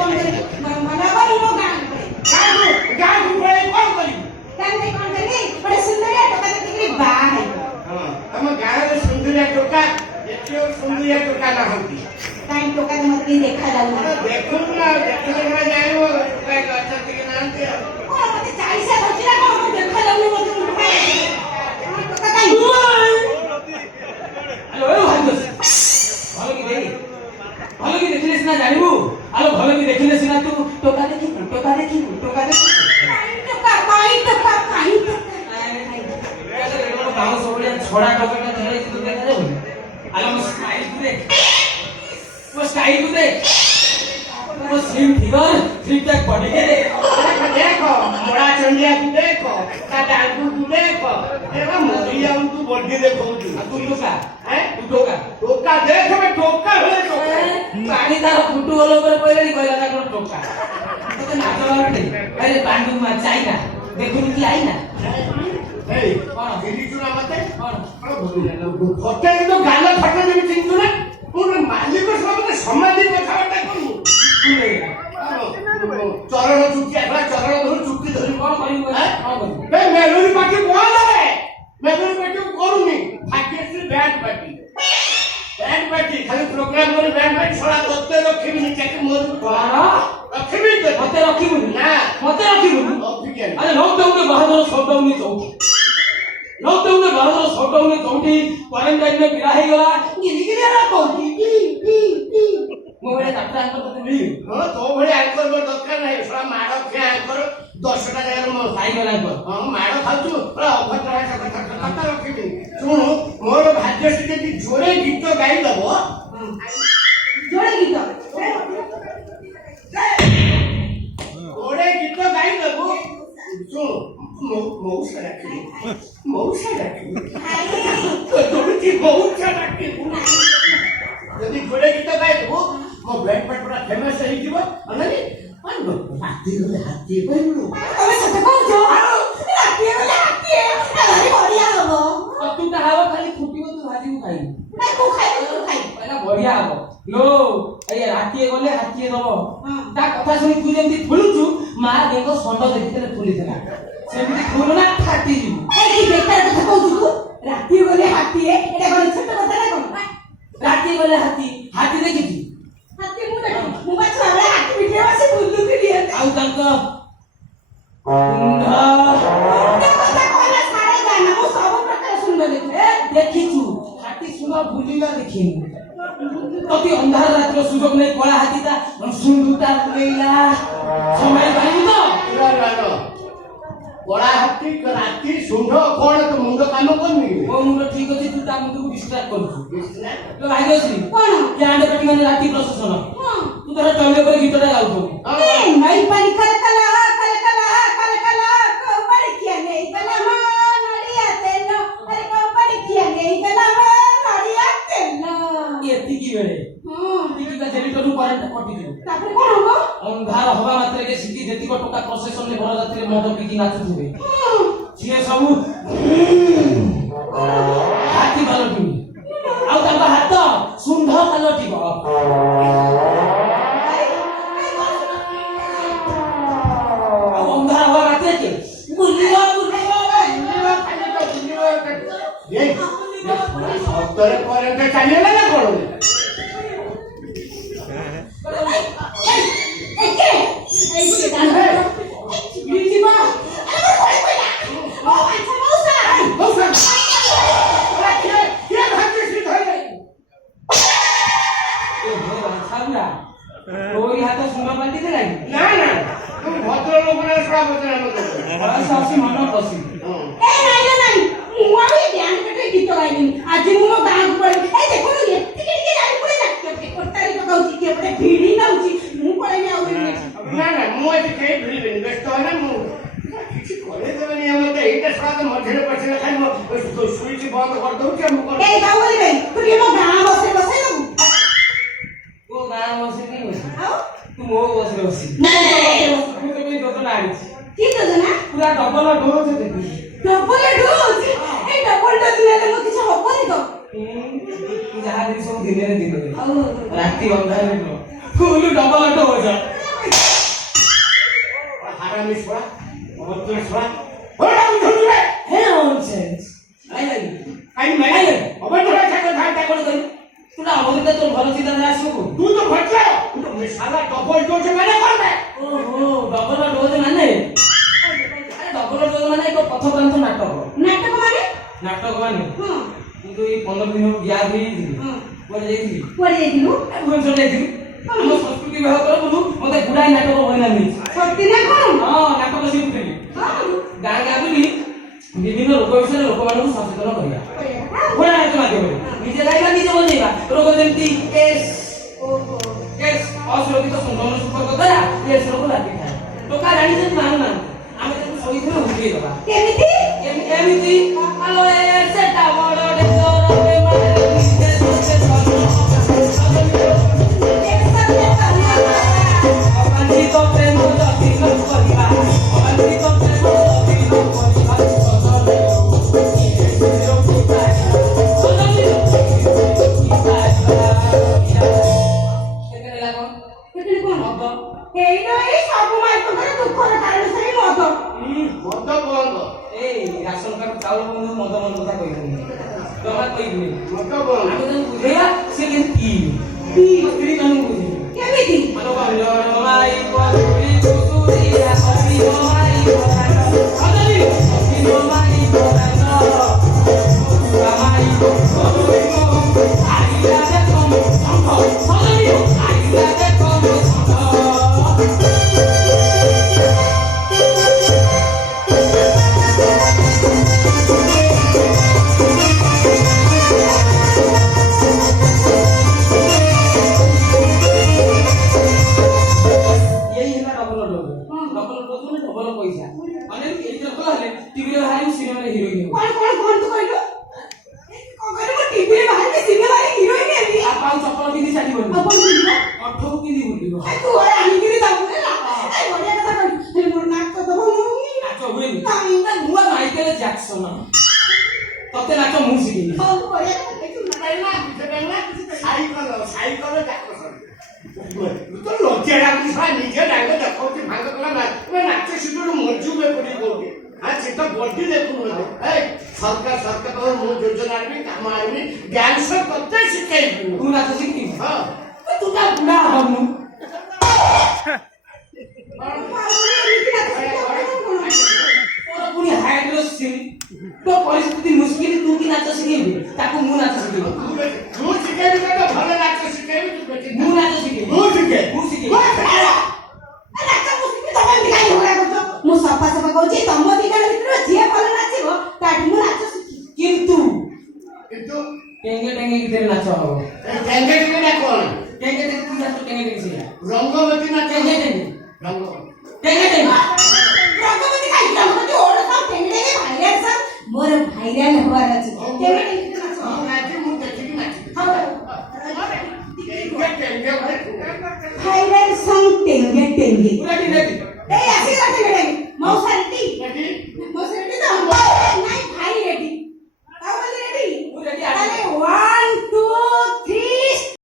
कौन करे मनावा नो गान पड़े कौन करी गान में कौन करी बड़े सुंदर है टोका देखी बाह है हां हम गान रे सुंदर टोका एतियो सुंदर टोका ना होती काई टोका मत देखा जाऊ देखो ना देखले ना जाइबो टोका अच्छा के नाते ओ मते 40 से बचिला को देखा जाऊ मते टोका काई हेलो ভালো কি দেখলে সিনা জানিবু আলো ভালো কি দেখলে সিনা তু টোকা দেখি টোকা কাই টোকা গাঁও সবড়ে ছড়া টোকাটা ধরে তু দেখা যাবে আলো স্টাইল কু দেখ वो स्लिम फिगर ठीक ठाक बॉडी के देखो मोड़ा चंडिया तू देखो ता डांगू तू देखो एवा मोरिया तू बॉडी देखो तू टोका हैं तू टोका देख मैं टोका होले तो पानी तार फुटू वाला ऊपर पहिले नहीं कहला ना टोका तो नाचो वाले अरे पांडु मा चाइना देखो की आई ना ए कोन गिरी चुना मते कोन फटे तो गाला फटे देबी चिंतु ना पूर्ण मालिक सबके समाधि कथाटा करू चरण चुक्की एकला चरण धर चुक्की धरि कोन करियो बे मेलोरी पार्टी बोल रे मेलोरी पार्टी करूनी भाग्यश्री बैंड पार्टी खाली प्रोग्राम करी बैंड पार्टी छोड़ा तत्ते रखिबी नि चेक मोर बारा रखिबी तो मते रखिबी ना मते रखिबी अरे लॉकडाउन में बहादुर शॉटडाउन में चौकी लॉकडाउन में बहादुर शॉटडाउन में चौकी क्वारंटाइन में बिरा हे गला गिरी ना कोठी मोबाइल डॉक्टर अंकल तो मिली हां तो बड़े अंकल को दरकार नहीं थोड़ा मारो के अंकल 10 टा जगह में साइकिल अंकल हां मारो खाचू बड़ा अभद्र है कथा रखिबी सुनो मोर भाग्यश्री की जोरे गीत गाई दबो जोरे गीत गाई दबो सुनो मौसा रखी तो थोड़ी सी मौसा रखी यदि जोड़े गीत गाई दबो मो ब्लैक पैट पूरा फेमस है जीव अननी हाथी बनू अबे सत कहू जो हाथी अरे बढ़िया हबो तू ता हवा खाली फुटिबो तू भाजी खाई ना तू खाई पहला बढ़िया हबो लो ए हाथी गले हाथी दबो ता कथा सुनी तू जेंती फुलुचू मा देखो संड देखितले फुलितला सेमती फुल ना फाटी जीव ए की बेकार कथा कहू तू राती गले हाथी एटा कोन छोट कथा ना कोन राती गले हाथी देखिती हाथी मु बाछा हाथी वीडियो से बुल्लू के लिए आउ तंक देखिछु हाथी सुना भूलिला देखिनु अति अंधार रात रो सुजोग नै कोला हाथी ता सुंदुता लेला समय पाइबु तो कोला हाथी राती सुंड कोन तो मुंड काम करनी ओ मुंड ठीक अछि तू ता मुंड को डिस्ट्रैक्ट करछु तो भाग्यश्री कोन क्यांडे पेटी माने राती प्रशासन तू तोरा टॉयलेट पर गीतटा गाउथु ए नई पानी कला कोपड़ी किया नहीं कला मा नड़िया तेनो अरे कोपड़ी किया नहीं कला मा नड़िया तेनो एती की बेले टिकी का जेलिटरू करंट कटि दियो तापर कोन होबो अंधार हवा मात्रे के सिटी जेती को टोका प्रोसेसन ने भरा रात्रि मद पीकी नाचुथुबे छिए सब हाथी बालटी आउ ताका हाथ सुंढ कालटिबो अंधार हवा मात्रे के बुलिया ये सत्तर करंट चलेला ना कोन राती अंधार फुल डबल ऑटो हो जा ନାଟକ ମାନେ ହଁ କିନ୍ତୁ ଏଇ 15 ଦିନ ଗ୍ୟାପ୍ ହେଇଯାଇଥିଲି ହଁ କୁଆଡ଼େ ଯାଇଥିଲି କୁଆଡ଼େ ଯାଇଥିଲୁ? ଭୁବନେଶ୍ୱର ଯାଇଥିଲି ଆମ ସଂସ୍କୃତି ବିଭାଗ ତରଫରୁ ମୋତେ ଗୁଡ଼ାଏ ନାଟକ ବହିନା ମିଳିଛି ସତ୍ୟ ନା କଣ? ହଁ ନାଟକ ଶିଖୁଥିଲି ହଁ ଗାଁ ଗାଁ ବୁଲି ବିଭିନ୍ନ ରୋଗ ବିଷୟରେ ଲୋକମାନଙ୍କୁ ସଚେତନ କରିବା ଘୋଡ଼ା ନାଚ ମାଧ୍ୟମରେ ନିଜେ ଗାଇବା ନିଜେ ବଜେଇବା ରୋଗ ଯେମିତି ଏସ୍ ଓହୋ ଏସ୍ ଅସୁରକ୍ଷିତ ସଂକ୍ରମଣ ସୂଚକ ଦ୍ୱାରା ଏସ୍ ରୋଗ ଲାଗିଥାଏ ଟୋକା ଜାଣିଛନ୍ତି ମାନୁନାହାନ୍ତି ଆମେ ତାକୁ ସହିଥିଲେ ଉଠେଇ ଦେବା କେମିତି? ଏମିତି ଆଲୋ ସେଟା ବଡ଼ ଡେଞ୍ଜର ବେମାର ନିଜେ ସଚେତନ ଅବାଞ୍ଛିତ ପ୍ରେମ ଯଦି ନ କରିବା ଅବାଞ୍ଛିତ ପ୍ରେମ ଯଦି ନ କରିବା କେମିତି କଣ? ଏଇଟା ଏଇ ସବୁ ମାଇକଙ୍କର ଦୁଃଖର କାରଣ ସେଇ ମଦ। ମଦ ବନ୍ଦ ଏଇ ରାସନ କାର୍ଡ ଚାଉଳ ବନ୍ଧୁ ମଦ ମଦ କଥା କହିବେନି ଜମା କହିବେନି ମଦ ବନ୍ଦ ଆମେ ତାଙ୍କୁ ବୁଝେଇବା ସେ କେମିତି ସ୍ତ୍ରୀ ମାନଙ୍କୁ ବୁଝେଇବେ କେମିତି? ମାନବ ମାଇ ପରି କୁସୁରିଆ ଅଭିନ ମାଇ ପରାନ ଅଜଲି ଅଭିନ ମାଇ ପରାନ ମାଇ ପରି ଆଇଲା ଦେଖ ସଂଘ ଅଜଲି ଆଇଲା ଦେଖ ସଂଘ ଡବଲ ପଇସା ମାନେ ଏଇଥିରେ ଭଲ ହେଲେ ଟିଭିରେ ବାହାରିବୁ ସିନେମାରେ ହିରୋଇନ କଣ ତୁ କହିଲୁ? କଣ କହିଲୁ? ମୁଁ ଟିଭିରେ ବାହାରିକି ସିନେମାରେ ହିରୋଇନ ହେବି। ଆଉ ଚପଲ ପିନ୍ଧି ଚାଲିବନି ଆଉ କଣ ବୁଲିବ? ଅଠକୁ ପିନ୍ଧି ବୁଲିବ ତୁ ଘରେ ଆଣିକିରି ଦବୁ ହେଲା। ଏ ବଢିଆ କଥା କହିଲୁ। ହେଲେ ମୋର ନାଚ ତ ଭଲ ହଉନି। ନାଚ ହୁଏନି ନାଇଁ ନା ନୂଆ ମାଇକେଲ ଜ୍ୟାକ୍ସନ ତତେ ନାଚ ମୁଁ ଶିଖିବି ହଉ ବଢିଆ କଥା କହିଛୁ। ସାଇକଲ ଯାକ ତ ଲଜ୍ଜା ଲାଗୁଛି ନିଜେ ଡାକ ଦେଖାଉଛି ଭାଗ କଲା ନାଚ ଶିଖୁ ମଜୁବେ ପଡି କହୁଛି ସେ ତ ବଡି ଦେଖୁନୁ ସରକାର ତମର ମୁଁ ଯୋଜନା ଆଣିବି କାମ ଆଣିବି ଡ୍ୟାନ୍ସ ତତେ ଶିଖେଇବି ତୁ ନାଚ ଶିଖିବି ହଁ ତୁ ତା ବୁଢା ହବନୁ ତୋର ପୁଣି ହାଇଟ ର ତୋ ପରିସ୍ଥିତି ମୁସ୍କିଲ ତୁ କି ନାଚ ଶିଖେଇବି ତାକୁ ମୁଁ ନାଚ ଶିଖେଇବି ମୁଁ ଶିଖେଇବି ତ ଭଲ ନାଚ ଶିଖେଇବି ମୁଁ ନାଚ ଶିଖେଇବି ମୁଁ ଶିଖେ ମୁଁ ଶିଖେଇବି ମୁଁ ସଫା ସଫା କହୁଛି ତମ ଦିଗାର ଭିତରେ ଯିଏ ଭଲ ନାଚିବ ତାଠି ମୁଁ ନାଚ ଶିଖିବି। କିନ୍ତୁ କିନ୍ତୁ ଟେଙ୍ଗେ ଟେଙ୍ଗେ ଗୀତରେ ନାଚ ହବ ଟେଙ୍ଗେ ଟେଙ୍ଗେ ନା କଣ ଟେଙ୍ଗେ ଟେଙ୍ଗେ ତୁ ନାଚ ଟେଙ୍ଗେ ଟେଙ୍ଗେ ସେଇଆ ରଙ୍ଗବତୀ ନା ଟେଙ୍ଗେ ଟେଙ୍ଗେ ରଙ୍ଗବତୀ ଟେଙ୍ଗେ ଟେଙ୍ଗେ ରଙ୍ଗବତୀ ଖାଇକି ରଙ୍ଗବତୀ ଓଡ ସବ ଟେଙ୍ଗେ ଭାଇରାଲ ସବ ମୋର ଭାଇରାଲ ହବାର ଅଛି। ଟେଙ୍ଗେ ଟେଙ୍ଗେ ନାଚ ମୁଁ ନାଚି ମୁଁ ଦେଖିକି ନାଚି ଭାଇରାଲ ସଙ୍ଗ ଟେଙ୍ଗେ ଟେଙ୍ଗେ ପୁରା ଠିକ এই আসি গেছে গেলে মৌসারিটি নাকি মৌসারিটি